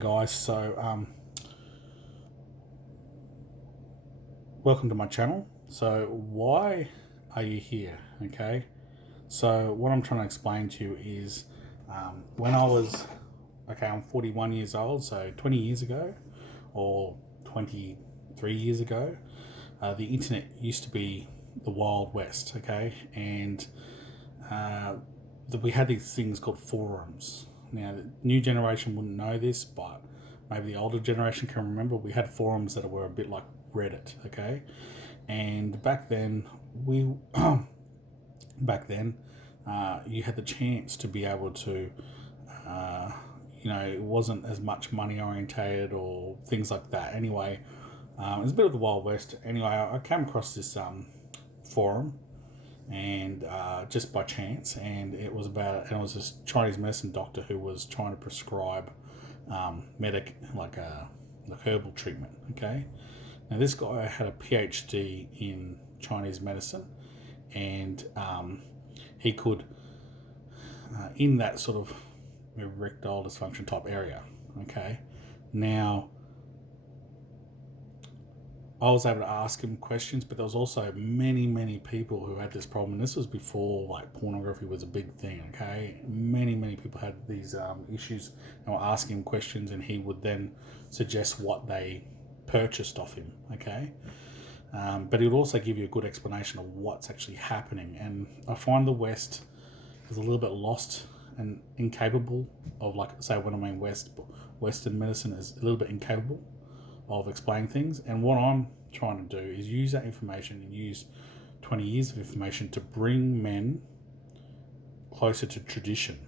Guys, welcome to my channel. So why are you here? Okay, so what I'm trying to explain to you is when I was I'm 41 years old, so 20 years ago or 23 years ago, the internet used to be the Wild West. Okay, and we had these things called forums. Now, the new generation wouldn't know this, but maybe the older generation can remember. We had forums that were a bit like Reddit, okay? And back then, we you had the chance to be able to, it wasn't as much money orientated or things like that. Anyway, it was a bit of the Wild West. Anyway, I came across this forum and just by chance, and it was this Chinese medicine doctor who was trying to prescribe like herbal treatment. Okay, now this guy had a PhD in Chinese medicine, and he could in that sort of erectile dysfunction type area. Okay, now I was able to ask him questions, but there was also many people who had this problem. And this was before like pornography was a big thing. Okay, many people had these issues, and were asking him questions, and he would then suggest what they purchased off him. Okay, but he would also give you a good explanation of what's actually happening. And I find the West is a little bit lost and incapable of, like, say, when I mean Western medicine is a little bit incapable of explaining things. And what I'm trying to do is use that information and use 20 years of information to bring men closer to tradition.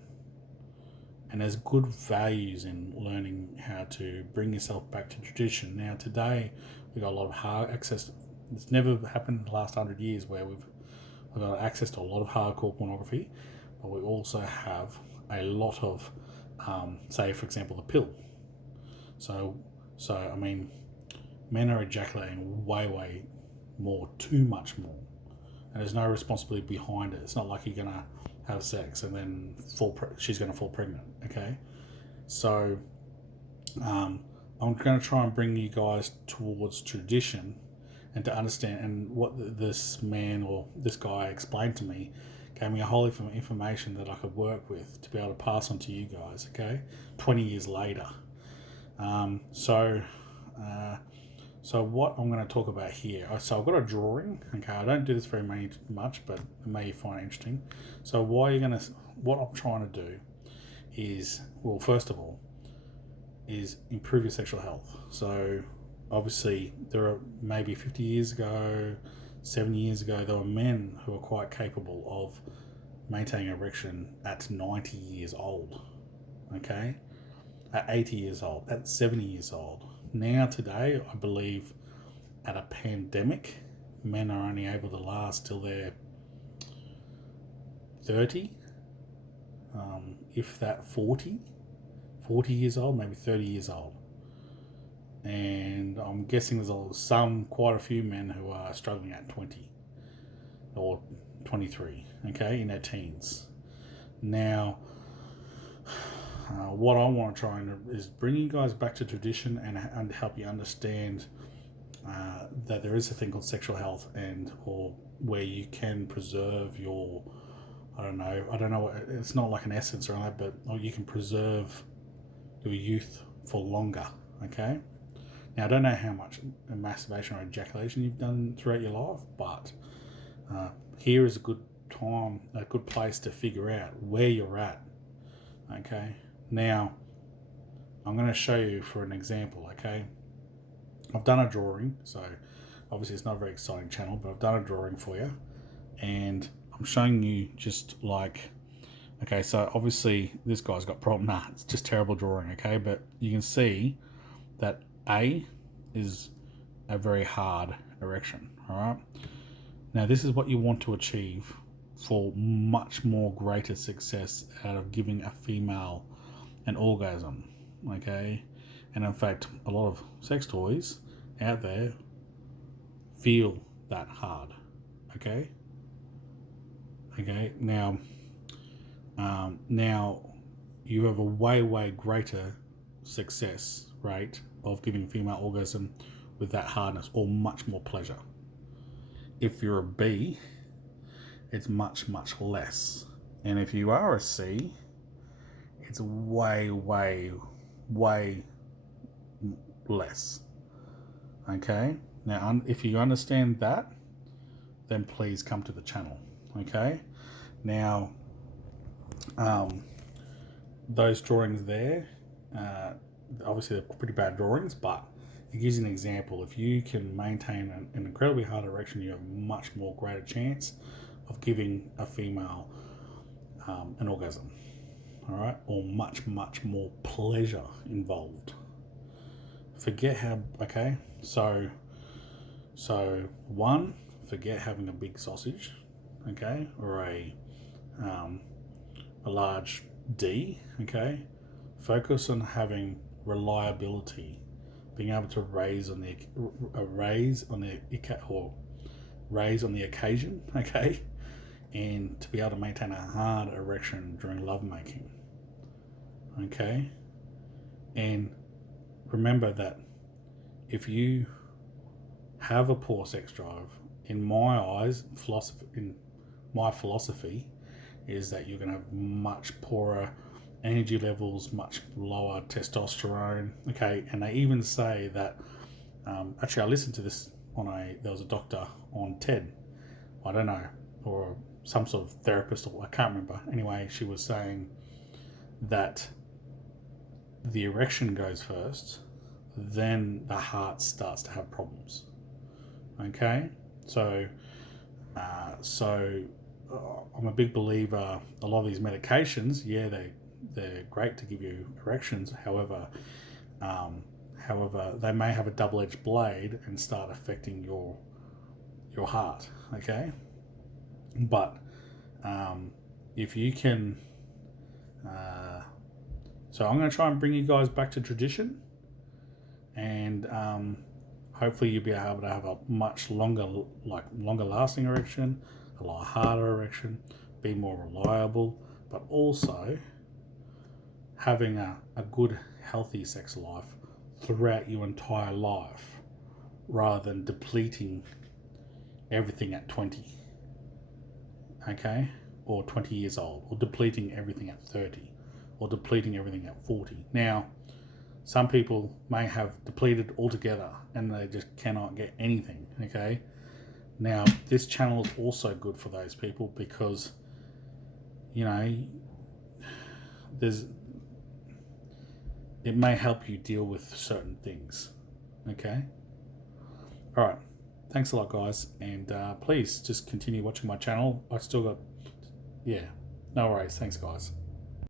And there's good values in learning how to bring yourself back to tradition. Now today we've got a lot of hard access. It's never happened in the last 100 years where we've got access to a lot of hardcore pornography, but we also have a lot of say, for example, the pill. So I mean, men are ejaculating way more, too much more, and there's no responsibility behind it. It's not like you're gonna have sex and then she's gonna fall pregnant. Okay, so I'm gonna try and bring you guys towards tradition and to understand. And what this man or this guy explained to me gave me a whole heap of information that I could work with to be able to pass on to you guys. Okay, 20 years later. So what I'm going to talk about here. So I've got a drawing. Okay, I don't do this very much, but you may find it interesting. So what I'm trying to do is, well, first of all, is improve your sexual health. So obviously there are maybe 50 years ago, 70 years ago, there were men who were quite capable of maintaining erection at 90 years old. Okay, at 80 years old, at 70 years old. Now today, I believe at a pandemic, men are only able to last till they're 30, if that 40 years old, maybe 30 years old. And I'm guessing there's quite a few men who are struggling at 20 or 23, okay, in their teens. Now, what I want to try is bring you guys back to tradition and help you understand that there is a thing called sexual health, or where you can preserve your, I don't know, it's not like an essence or anything, but you can preserve your youth for longer. Okay. Now I don't know how much masturbation or ejaculation you've done throughout your life, but here is a good place to figure out where you're at. Okay. Now, I'm going to show you for an example, okay? I've done a drawing, so obviously it's not a very exciting channel, but I've done a drawing for you, and I'm showing you just like, okay, so obviously this guy's got problem. Nah, it's just terrible drawing, okay? But you can see that A is a very hard erection, all right? Now, this is what you want to achieve for much more greater success out of giving a female an orgasm, okay? And in fact, a lot of sex toys out there feel that hard, okay? Now you have a way greater success rate of giving female orgasm with that hardness, or much more pleasure. If you're a B, it's much less. And if you are a C, it's way less. Okay? Now, if you understand that, then please come to the channel. Okay? Now, those drawings there, obviously they're pretty bad drawings, but it gives you an example. If you can maintain an incredibly hard erection, you have much more greater chance of giving a female an orgasm. All right? Or much more pleasure involved. Forget how, okay? So one, forget having a big sausage, okay? Or a large D, okay? Focus on having reliability, being able to raise on the occasion, okay? And to be able to maintain a hard erection during lovemaking, okay? And remember that if you have a poor sex drive, in my eyes, in my philosophy, is that you're going to have much poorer energy levels, much lower testosterone. Okay, and they even say that. Actually, I listened to this there was a doctor on TED, I don't know, or some sort of therapist, or I can't remember. Anyway, she was saying that the erection goes first, then the heart starts to have problems. Okay, so I'm a big believer. A lot of these medications, yeah, they're great to give you erections. However, they may have a double-edged blade and start affecting your heart. Okay, but if you can, so I'm going to try and bring you guys back to tradition, and hopefully you'll be able to have a much longer lasting erection, a lot harder erection, be more reliable, but also having a good, healthy sex life throughout your entire life, rather than depleting everything at 20, okay, or 20 years old, or depleting everything at 30, or depleting everything at 40. Now, some people may have depleted altogether and they just cannot get anything, okay? Now, this channel is also good for those people because, you know, it may help you deal with certain things, okay? All right. Thanks a lot, guys. And please just continue watching my channel. I still got, yeah, no worries. Thanks, guys.